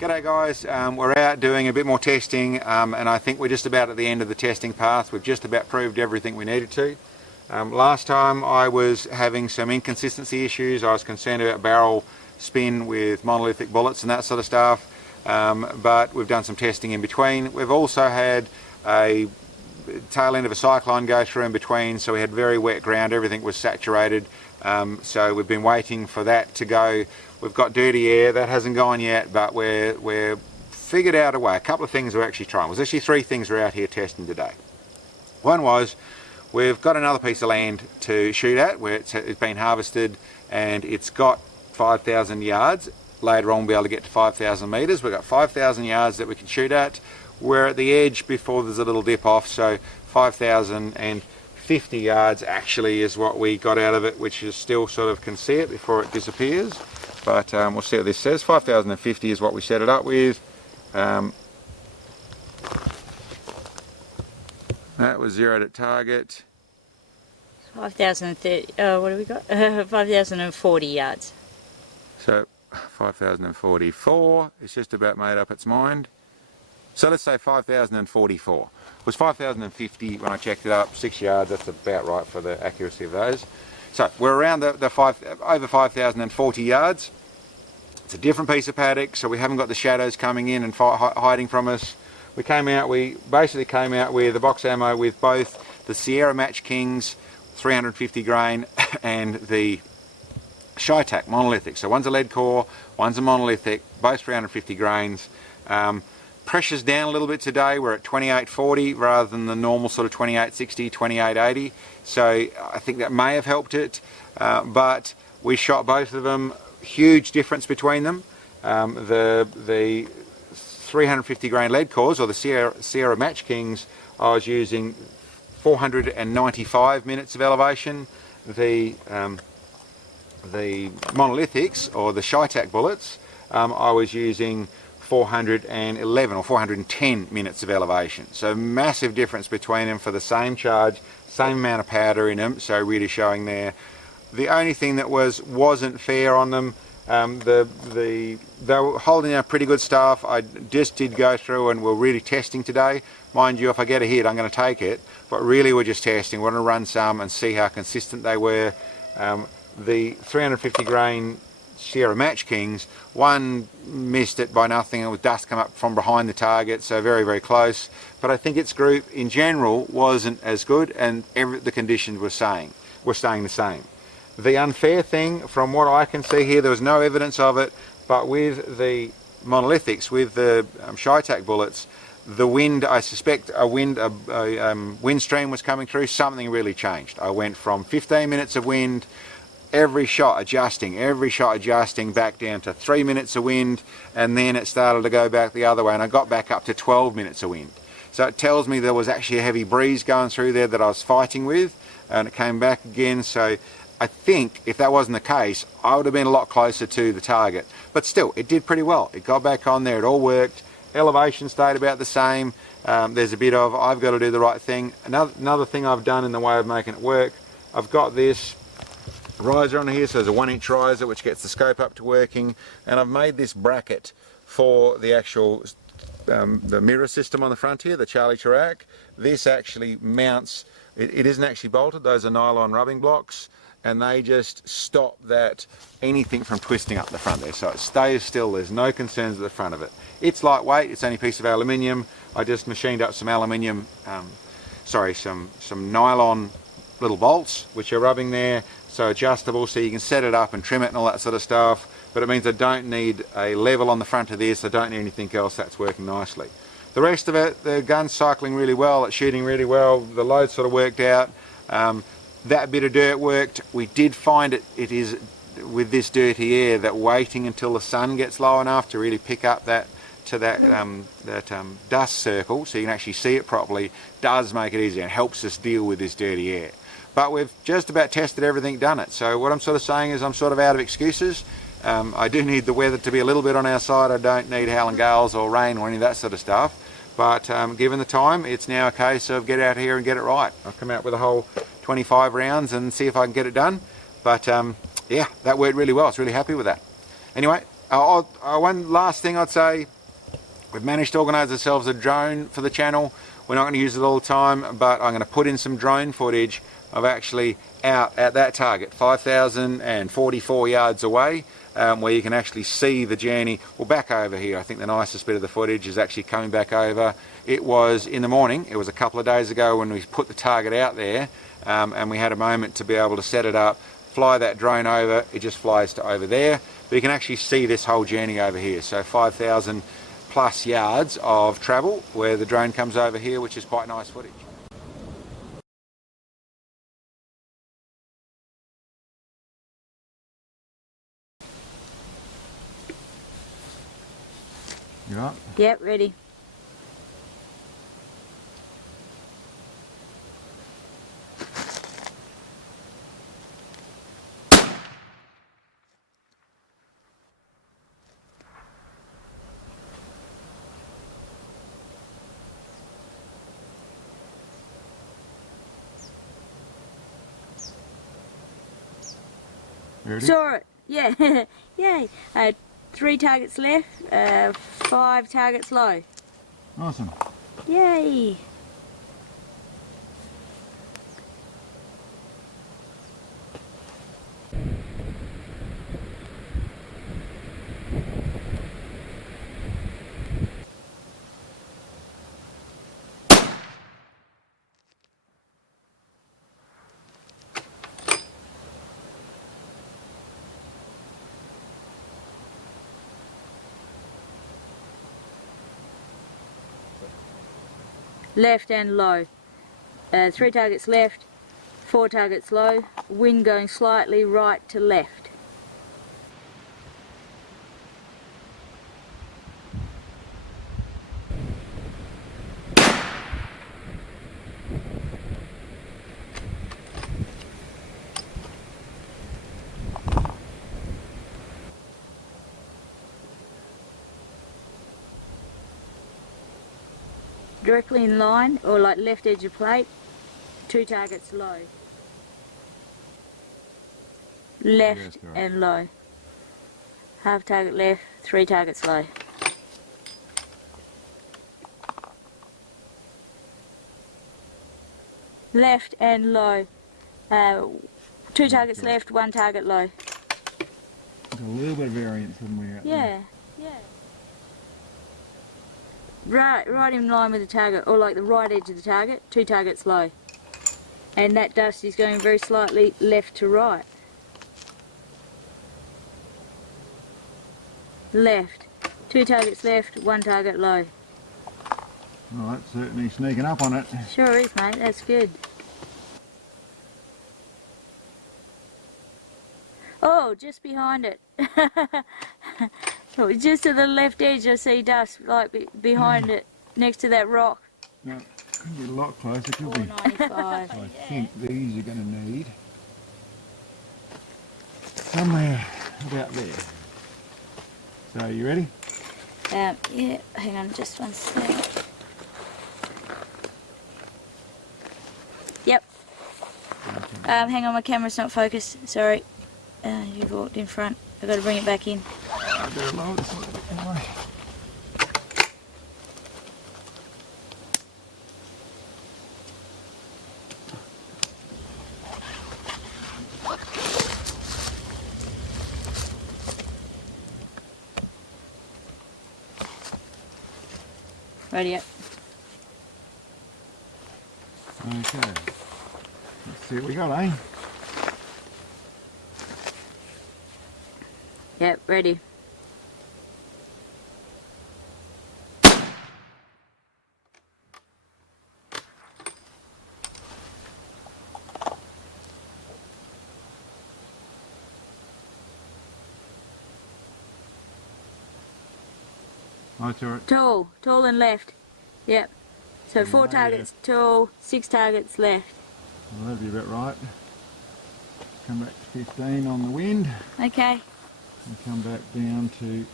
G'day guys, we're out doing a bit more testing and I think we're just about at the end of the testing path. We've just about proved everything we needed to. Last time I was having some inconsistency issues. I was concerned about barrel spin with monolithic bullets and that sort of stuff, but we've done some testing in between. We've also had a tail end of a cyclone go through in between, so we had very wet ground, everything was saturated, so we've been waiting for that to go. We've got dirty air, that hasn't gone yet, but we're figured out a way. A couple of things we're actually trying. There's actually three things we're out here testing today. One was, we've got another piece of land to shoot at where it's been harvested and it's got 5,000 yards. Later on we'll be able to get to 5,000 metres. We've got 5,000 yards that we can shoot at. We're at the edge before there's a little dip off, so 5,050 yards actually is what we got out of it, which is still sort of can see it before it disappears. But we'll see what this says. 5,050 is what we set it up with. That was zeroed at target. 5,030, what do we got? 5,040 yards. So 5,044, it's just about made up its mind. So let's say 5,044. It was 5,050 when I checked it up, 6 yards, that's about right for the accuracy of those. So we're around over 5,040 yards. It's a different piece of paddock, so we haven't got the shadows coming in and hiding from us. We basically came out with the box ammo with both the Sierra Match Kings 350 grain and the Cheyate monolithic. So one's a lead core, one's a monolithic, both 350 grains. Pressure's down a little bit today. We're at 2840 rather than the normal sort of 2860, 2880. So I think that may have helped it, but we shot both of them. Huge difference between them. The 350 grain lead cores, or the Sierra Match Kings, I was using 495 minutes of elevation. The monolithics, or the Cheyate bullets, I was using 411 or 410 minutes of elevation. So massive difference between them for the same charge, same amount of powder in them, so really showing there. The only thing that wasn't fair on them, they were holding out pretty good stuff. I just did go through and we're really testing today. Mind you, if I get a hit I'm going to take it, but really we're just testing. We're going to run some and see how consistent they were. The 350 grain Sierra Match Kings, one missed it by nothing and with dust come up from behind the target, so very, very close. But I think its group in general wasn't as good, and the conditions were staying the same. The unfair thing, from what I can see here, there was no evidence of it, but with the monolithics, with the Cheyate bullets, the wind, I suspect a wind stream was coming through, something really changed. I went from 15 minutes of wind, every shot adjusting back down to 3 minutes of wind, and then it started to go back the other way and I got back up to 12 minutes of wind. So it tells me there was actually a heavy breeze going through there that I was fighting with, and it came back again. So I think if that wasn't the case, I would have been a lot closer to the target. But still, it did pretty well. It got back on there, it all worked. Elevation stayed about the same. There's a bit of, I've got to do the right thing. Another thing I've done in the way of making it work, I've got this riser on here, so there's a 1-inch riser which gets the scope up to working, and I've made this bracket for the actual the mirror system on the front here, the Charlie Tarac. This actually mounts, it isn't actually bolted, those are nylon rubbing blocks, and they just stop anything from twisting up the front there, so it stays still. There's no concerns at the front of it. It's lightweight, it's only a piece of aluminium. I just machined up some aluminium, some nylon little bolts which are rubbing there, so adjustable, so you can set it up and trim it and all that sort of stuff. But it means I don't need a level on the front of this, I don't need anything else. That's working nicely. The rest of it, the gun's cycling really well, it's shooting really well, the load sort of worked out. That bit of dirt worked. We did find it is with this dirty air that waiting until the sun gets low enough to really pick up that dust circle, so you can actually see it properly, does make it easier and helps us deal with this dirty air. But we've just about tested everything, done it. So what I'm sort of saying is I'm sort of out of excuses. I do need the weather to be a little bit on our side. I don't need howling gales or rain or any of that sort of stuff. But given the time, it's now a case of get out here and get it right. I'll come out with a whole 25 rounds and see if I can get it done. But yeah, that worked really well. I was really happy with that. Anyway, One last thing I'd say, we've managed to organise ourselves a drone for the channel. We're not going to use it all the time, but I'm going to put in some drone footage of actually out at that target, 5,044 yards away, where you can actually see the journey. Well, back over here, I think the nicest bit of the footage is actually coming back over. It was in the morning, it was a couple of days ago when we put the target out there, and we had a moment to be able to set it up, fly that drone over. It just flies to over there, but you can actually see this whole journey over here. So 5,000 plus yards of travel where the drone comes over here, which is quite nice footage. You up? Yep, ready. Ready? Saw it. Yeah. Yay. 3 targets left, 5 targets low. Awesome. Yay. Left and low. 3 targets left, 4 targets low, wind going slightly right to left. Directly in line, or like left edge of plate, 2 targets low. Left and low. Half target left, 3 targets low. Left and low. 2 targets left, 1 target low. There's a little bit of variance when we're out there. Yeah. Right in line with the target, or like the right edge of the target, 2 targets low. And that dust is going very slightly left to right. Left. 2 targets left, 1 target low. Alright, certainly sneaking up on it. Sure is, mate, that's good. Oh, just behind it. Just to the left edge I see dust, like behind it, next to that rock. No, could be a lot closer, could be. 495. I think these are going to need somewhere about there. So, you ready? Yeah, hang on just one sec. Yep. Okay. Hang on, my camera's not focused, sorry. You've walked in front, I've got to bring it back in. I better lower this one a bit anyway. Ready up. Okay. Let's see what we got, eh? Yep, ready. Oh, it's alright. Tall and left. Yep. So 4 targets tall, 6 targets left. Well, that'd be about right. Come back to 15 on the wind. Okay. And come back down to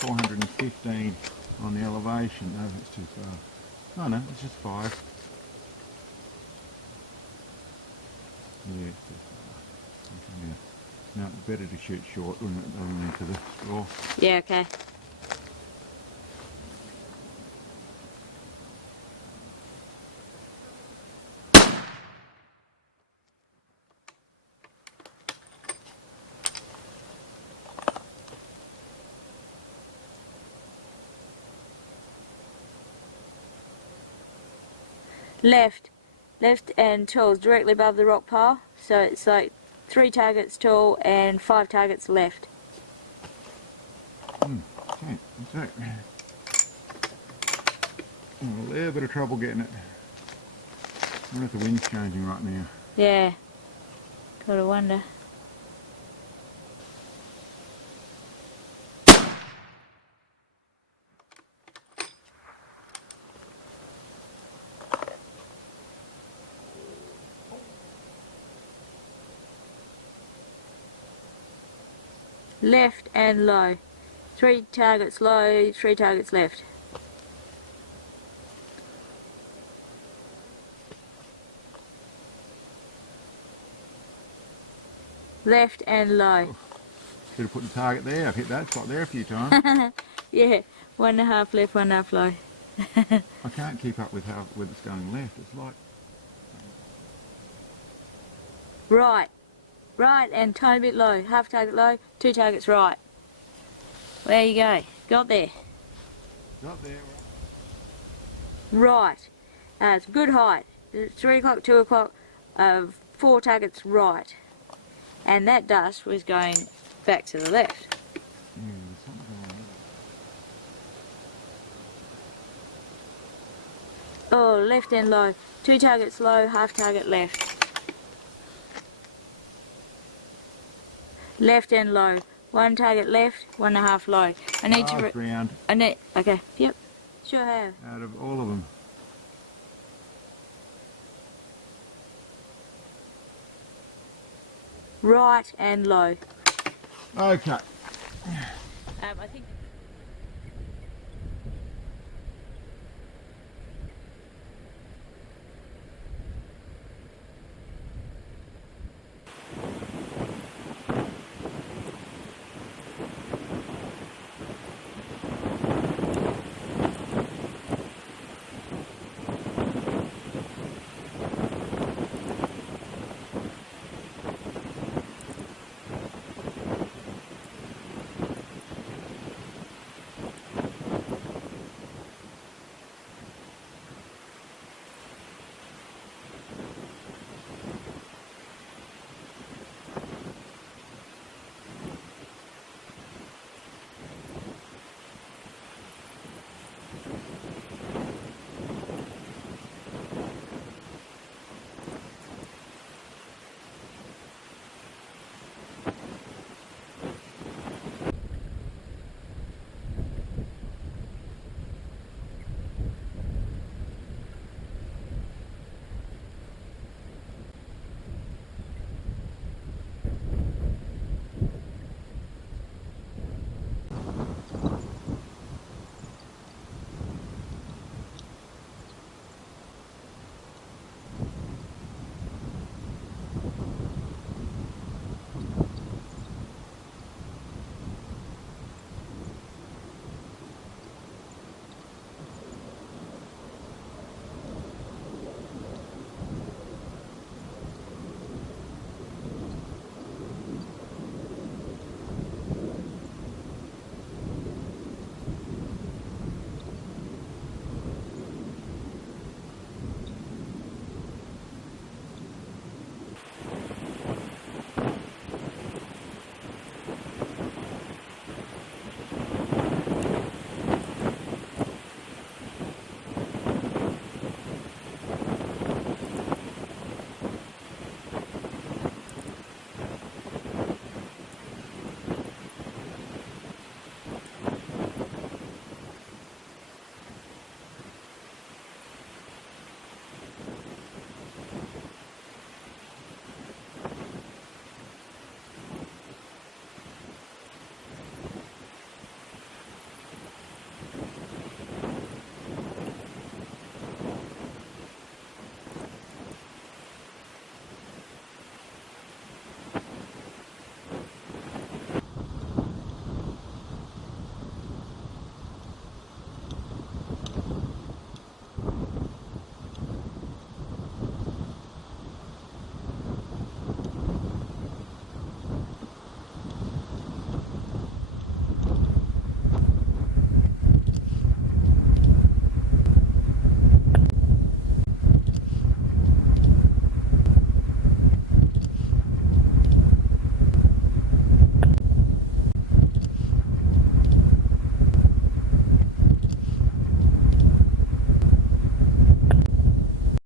415 on the elevation. No, that's too far. Oh no, it's just 5. Yeah, it's too far. Okay, No, it's better to shoot short than into the straw. Yeah, okay. Left and tall is directly above the rock pile, so it's like 3 targets tall and 5 targets left. Oh, a little bit of trouble getting it. I wonder if the wind's changing right now. Yeah, gotta wonder. Left and low. 3 targets low, 3 targets left. Left and low. Should have put the target there. I've hit that spot there a few times. Yeah, 1.5 left, 1.5 low. I can't keep up with how it's going left. It's like Right and tiny bit low. Half target low, 2 targets right. There you go. Got there. got there. Right. It's a good height. 3 o'clock, 2 o'clock, 4 targets right. And that dust was going back to the left. Yeah, there's something going on. Oh, left and low. 2 targets low, half target left. Left and low. 1 target left, 1.5 low. I need to. Last round I need. Okay. Yep. Sure have. out of all of them. Right and low. Okay. I think.